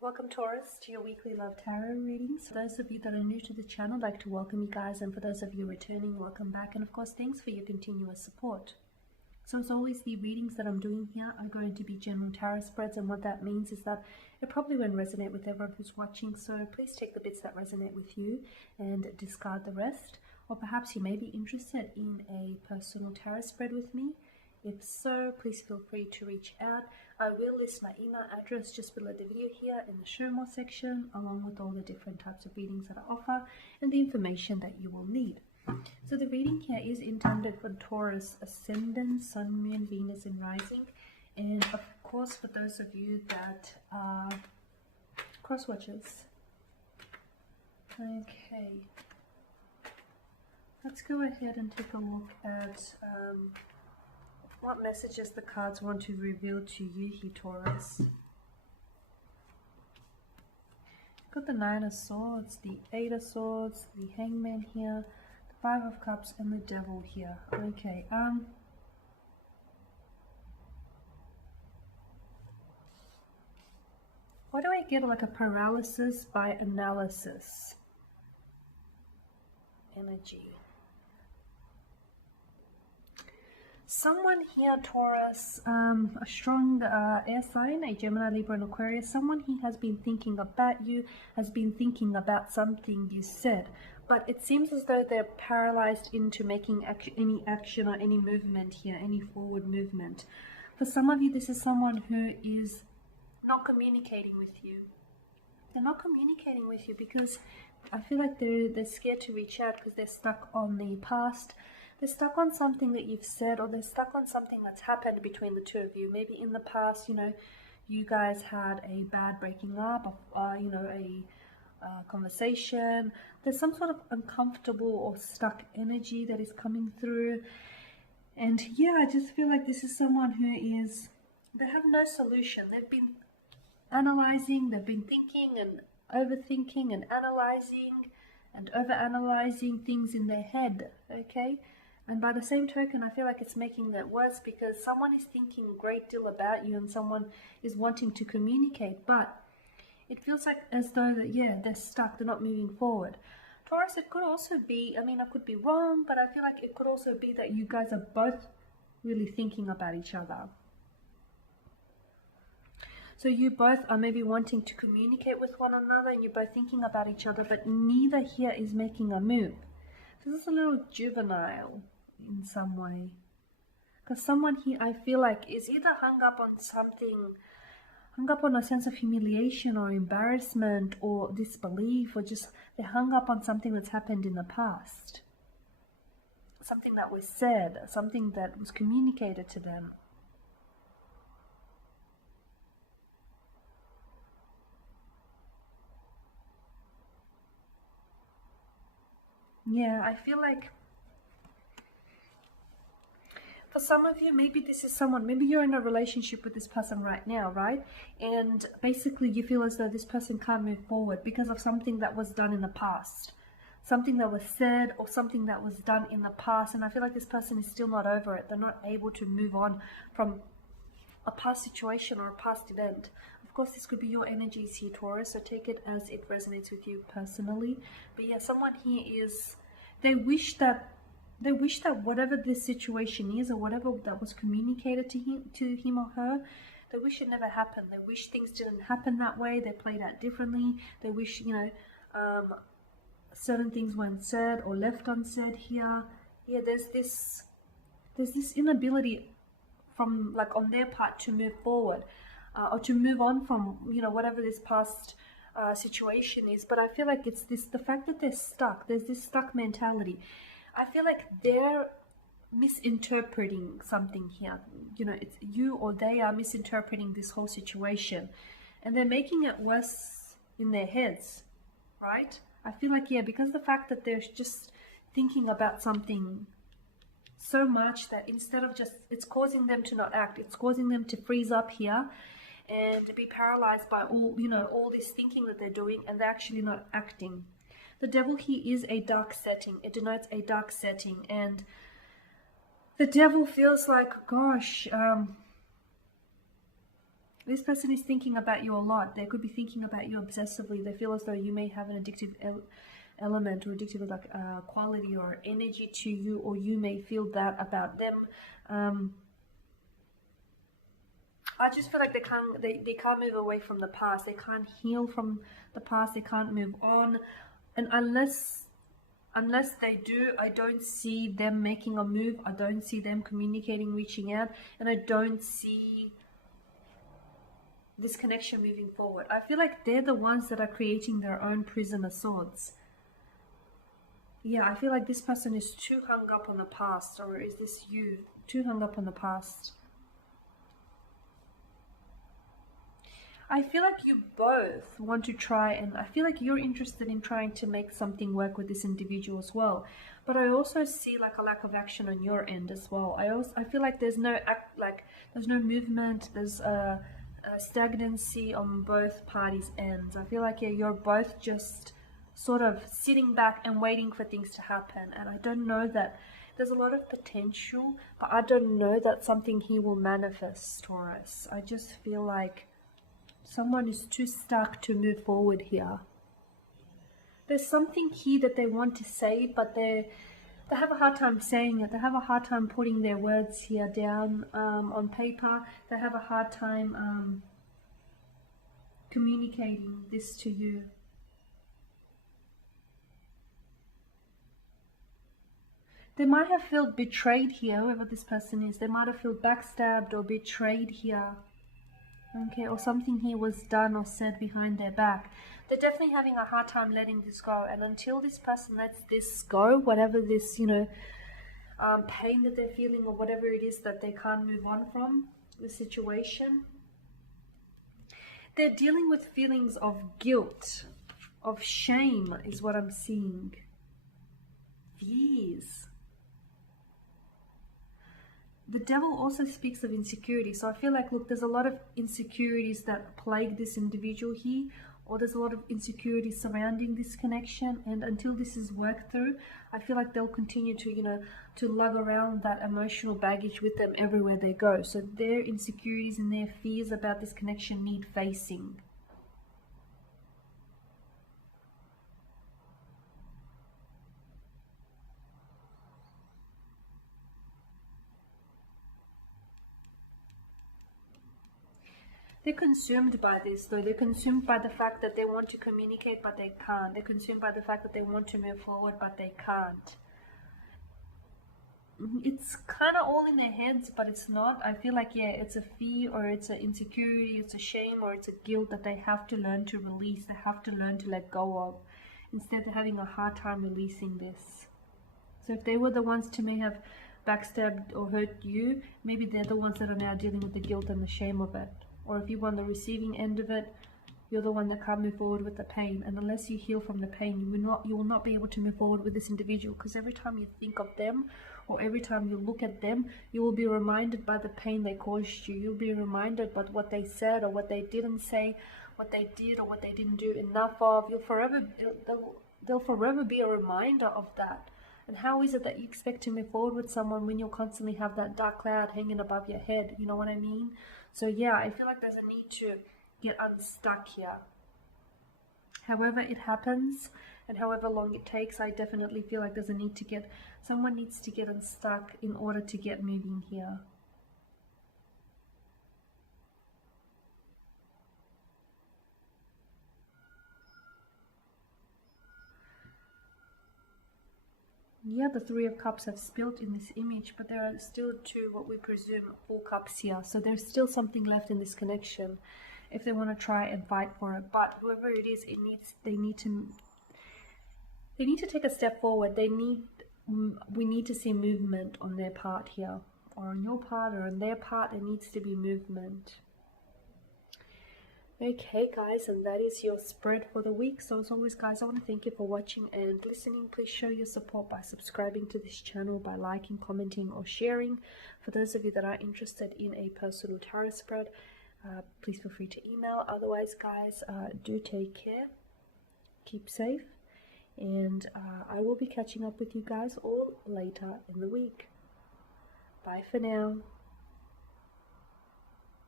Welcome Taurus to your weekly love tarot readings. For those of you that are new to the channel, I'd like to welcome you guys, and for those of you returning, welcome back, and of course thanks for your continuous support. So as always, the readings that I'm doing here are going to be general tarot spreads, and what that means is that it probably won't resonate with everyone who's watching, so please take the bits that resonate with you and discard the rest. Or perhaps you may be interested in a personal tarot spread with me. If so, please feel free to reach out. I will list my email address just below the video here in the show more section, along with all the different types of readings that I offer and the information that you will need. So the reading here is intended for Taurus Ascendant, Sun, Moon, Venus and Rising. And of course for those of you that are cross watchers. Okay. Let's go ahead and take a look at what messages the cards want to reveal to you here, Taurus. Got the Nine of Swords, the Eight of Swords, the Hangman here, the Five of Cups, and the Devil here. Okay, why do I get like a paralysis by analysis energy? Someone here, Taurus, a strong air sign, a Gemini, Libra, and Aquarius, someone he has been thinking about you, has been thinking about something you said, but it seems as though they're paralyzed into making any action or any movement here, any forward movement. For some of you, this is someone who is not communicating with you. They're not communicating with you because I feel like they're scared to reach out because they're stuck on the past. They're stuck on something that you've said, or they're stuck on something that's happened between the two of you. Maybe in the past, you guys had a bad breaking up, a conversation. There's some sort of uncomfortable or stuck energy that is coming through. And yeah, I just feel like this is someone who they have no solution. They've been analyzing, they've been thinking and overthinking and analyzing and overanalyzing things in their head, okay? And by the same token, I feel like it's making that worse because someone is thinking a great deal about you and someone is wanting to communicate, but it feels like as though that, yeah, they're stuck, they're not moving forward. Taurus, it could also be, I could be wrong, but I feel like it could also be that you guys are both really thinking about each other. So you both are maybe wanting to communicate with one another and you're both thinking about each other, but neither here is making a move. This is a little juvenile in some way. Because someone here, I feel like, is either hung up on something, hung up on a sense of humiliation or embarrassment or disbelief, or just they're hung up on something that's happened in the past. Something that was said, something that was communicated to them. Yeah, I feel like for some of you, maybe this is someone, maybe you're in a relationship with this person right now, right? And basically you feel as though this person can't move forward because of something that was done in the past. Something that was said or something that was done in the past. And I feel like this person is still not over it. They're not able to move on from a past situation or a past event. Of course, this could be your energies here, Taurus, so take it as it resonates with you personally. But yeah, someone here is, they wish that whatever this situation is or whatever that was communicated to him or her, they wish it never happened. They wish things didn't happen that way. They played out differently. They wish, certain things weren't said or left unsaid here. Yeah, there's this inability from, like, on their part to move forward or to move on from, whatever this past situation is. But I feel like it's the fact that they're stuck. There's this stuck mentality. I feel like they're misinterpreting something here. It's you or they are misinterpreting this whole situation, and they're making it worse in their heads, right? I feel like, yeah, because the fact that they're just thinking about something so much that instead of just, it's causing them to not act. It's causing them to freeze up here and to be paralyzed by all this thinking that they're doing, and they're actually not acting. The Devil here is a dark setting. It denotes a dark setting, and the Devil feels like, gosh, This person is thinking about you a lot. They could be thinking about you obsessively. They feel as though you may have an addictive element or addictive like quality or energy to you, or you may feel that about them. I just feel like they can't move away from the past. They can't heal from the past. They can't move on, and unless they do, I don't see them making a move. I don't see them communicating, reaching out, and I don't see this connection moving forward. I feel like they're the ones that are creating their own prison of swords. Yeah, I feel like this person is too hung up on the past, or is this you? Too hung up on the past. I feel like you both want to try, and I feel like you're interested in trying to make something work with this individual as well. But I also see like a lack of action on your end as well. I feel like there's no movement. There's a stagnancy on both parties' ends. I feel like you're both just sort of sitting back and waiting for things to happen. And I don't know that there's a lot of potential, but I don't know that something here will manifest, Taurus. I just feel like someone is too stuck to move forward here. There's something here that they want to say, but they have a hard time saying it. They have a hard time putting their words here down on paper. They have a hard time communicating this to you. They might have felt betrayed here, whoever this person is. They might have felt backstabbed or betrayed here. Okay, or something here was done or said behind their back. They're definitely having a hard time letting this go. And until this person lets this go, whatever this, pain that they're feeling or whatever it is that they can't move on from the situation, they're dealing with feelings of guilt, of shame is what I'm seeing. Fears. The devil also speaks of insecurity. So I feel like, look, there's a lot of insecurities that plague this individual here, or there's a lot of insecurities surrounding this connection. And until this is worked through, I feel like they'll continue to, to lug around that emotional baggage with them everywhere they go. So their insecurities and their fears about this connection need facing. They're consumed by this, though. They're consumed by the fact that they want to communicate, but they can't. They're consumed by the fact that they want to move forward, but they can't. It's kind of all in their heads, but it's not. I feel like, yeah, it's a fear, or it's an insecurity, it's a shame, or it's a guilt that they have to learn to release. They have to learn to let go of. Instead, they're having a hard time releasing this. So if they were the ones to may have backstabbed or hurt you, maybe they're the ones that are now dealing with the guilt and the shame of it. Or if you were on the receiving end of it, you're the one that can't move forward with the pain. And unless you heal from the pain, you will not be able to move forward with this individual. Because every time you think of them, or every time you look at them, you will be reminded by the pain they caused you. You'll be reminded by what they said or what they didn't say, what they did or what they didn't do enough of. They'll forever be a reminder of that. And how is it that you expect to move forward with someone when you'll constantly have that dark cloud hanging above your head? You know what I mean? So yeah, I feel like there's a need to get unstuck here. However it happens and however long it takes, I definitely feel like there's a need to someone needs to get unstuck in order to get moving here. Yeah, the Three of Cups have spilled in this image, but there are still two, what we presume, Full Cups here. So there's still something left in this connection if they want to try and fight for it. But whoever it is, they need to take a step forward. We need to see movement on their part here, or on your part, or on their part. There needs to be movement. Okay guys, and that is your spread for the week. So as always guys, I want to thank you for watching and listening. Please show your support by subscribing to this channel, by liking, commenting or sharing. For those of you that are interested in a personal tarot spread, please feel free to email. Otherwise guys, do take care, keep safe, and I will be catching up with you guys all later in the week. Bye for now.